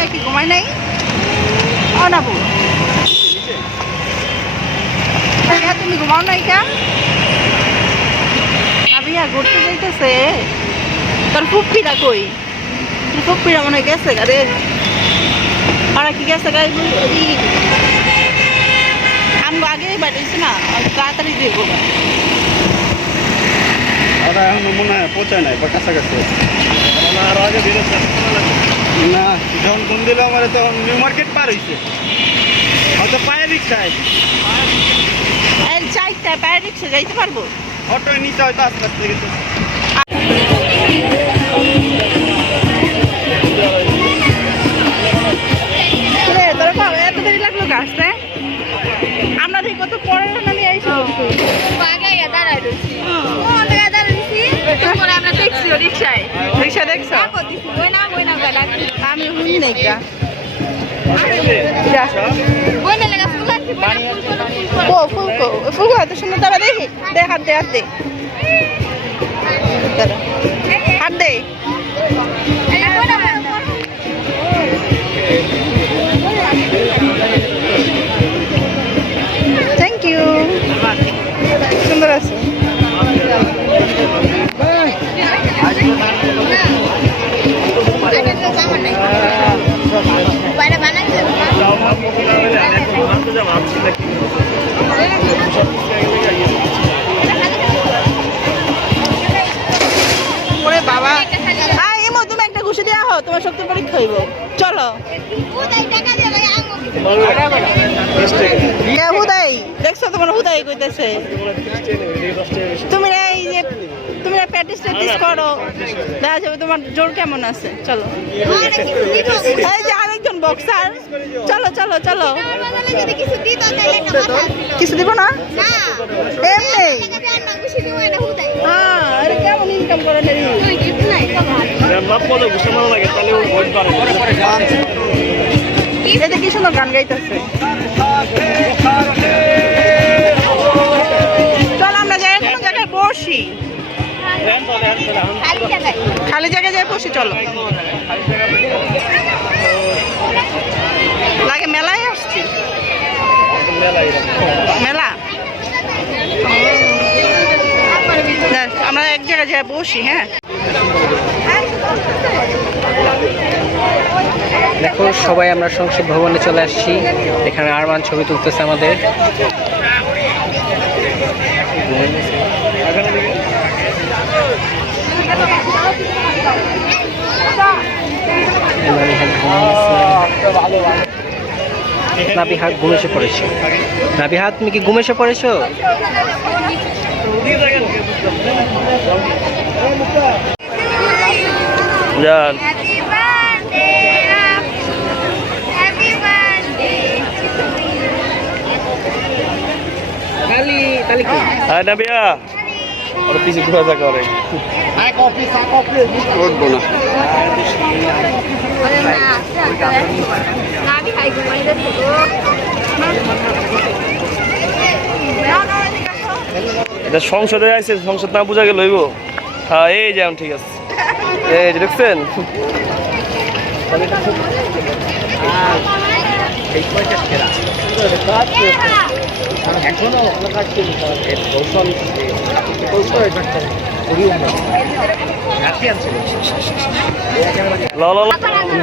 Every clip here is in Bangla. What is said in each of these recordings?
মিয়া কি ঘুমাই নাই? অনাবু তুমি ঘুমাও নাই কা? নাবিয়া ঘুরতে যাইতেছে। তোর ফুপ্পিরা কই? তোর ফুপ্পিরা মনে হয় গেছে গারে। আর কি গেছে গাড়ি? আমরা আগেই বাড়িয়েছি না, তাড়াতাড়ি দিয়ে দেবো। ওরা এখন মনে হয় পৌঁছায় নাই বা কাছাকাছি। আরো আগে বেরোচ্ছে না, যখন ঘুম দিল আমার তখন নিউ মার্কেট পার হয়েছে। হয়তো পায়ে রিক্সায় চারটা পায়ে রিক্সা যাইতে পারবো। অটোয় নিচে হয়তো আস্তে আস্তে গেছে। এত দেরি লাগলো আসতে? আমরা দেখি কত পরে নামিয়ে আইসি। আমরা দেখছি রিক্সায়। রিক্সা দেখছো? আমি শুনি নাই কা। ফুল এত সুন্দর তারা দেখি। দে হাত দে, হাত দে, হাত দে। থ্যাংক ইউ, সুন্দর আছে। বাবা এমো তুমি একটা ঘুষে দেওয়া হো, তোমার শক্তি পরীক্ষা হইব। চলো হুদাই দেখছো, তোমার হুদাই কইতেছে। তুমি এই যে তুমি প্র্যাকটিস ট্যাকটিস করো, দেখা যাবে তোমার জোর কেমন আছে। চলো এই যে আরেকজন বক্সার। চলো চলো চলো। কিছু দিব না এমনি? হ্যাঁ কেমন ইনকাম করে নেই? এটা কি সুন্দর গান গাইতেছে। চল আমরা যাই কোনো জায়গায় বসি, খালি জায়গায় যাই বসি। চলো লাগে মেলায় আসছি। মেলা আমরা এক জায়গায় যাই বসি। হ্যাঁ দেখো সবাই আমরা সংসদ ভবনে চলে আসছি। এখানে আরমান ছবি তুলতেছে আমাদের। নাবিহা ঘুম এসে পড়েছে। নাবিহা তুমি কি ঘুম এসে পড়েছো? যান নাবিয়া ওর পিছিয়ে ঘুরা যা করে উঠবো না। এটা সংসদে আছে, সংসদ না বোঝা গেল হইব। হ্যাঁ এই যেমন ঠিক আছে, এই যে দেখছেন।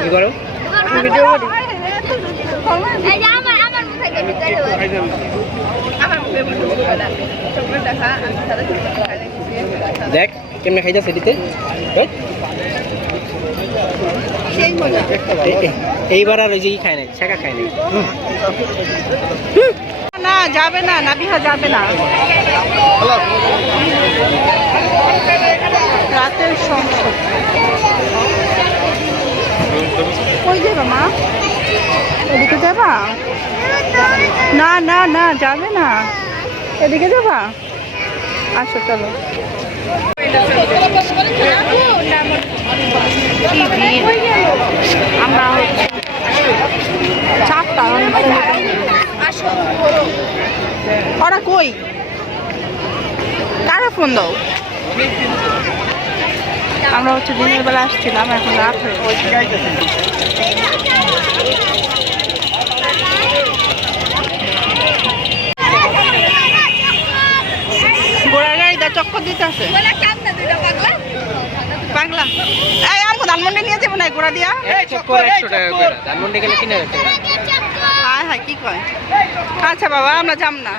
কি করো? দেখ কেমনে খাইতেছে এটিতে। এইবার আর ওই যে খায় নাই, শেখা খায় নাই। না যাবে না, নাবিহা যাবে না। রাতের সংসদ কই যাবা মা? এদিকে যাবা? না না না যাবে না, এদিকে যাবা। আসো চলো। আমরা চারটা ওরা কই? কারা ফোন দাও? আমরা হচ্ছে দিনের বেলা আসছিলাম, এখন রাত হয়ে চক্কর দিতে আছে পাগলা। এই আমাকে ধানমন্ডি নিয়ে যাবো না ঘোরা দিয়া। চক্কর 100 টাকা করে, ধানমন্ডি গেলে 3000 টাকা। হ্যাঁ হ্যাঁ কি কয়। আচ্ছা বাবা আমরা যাম না।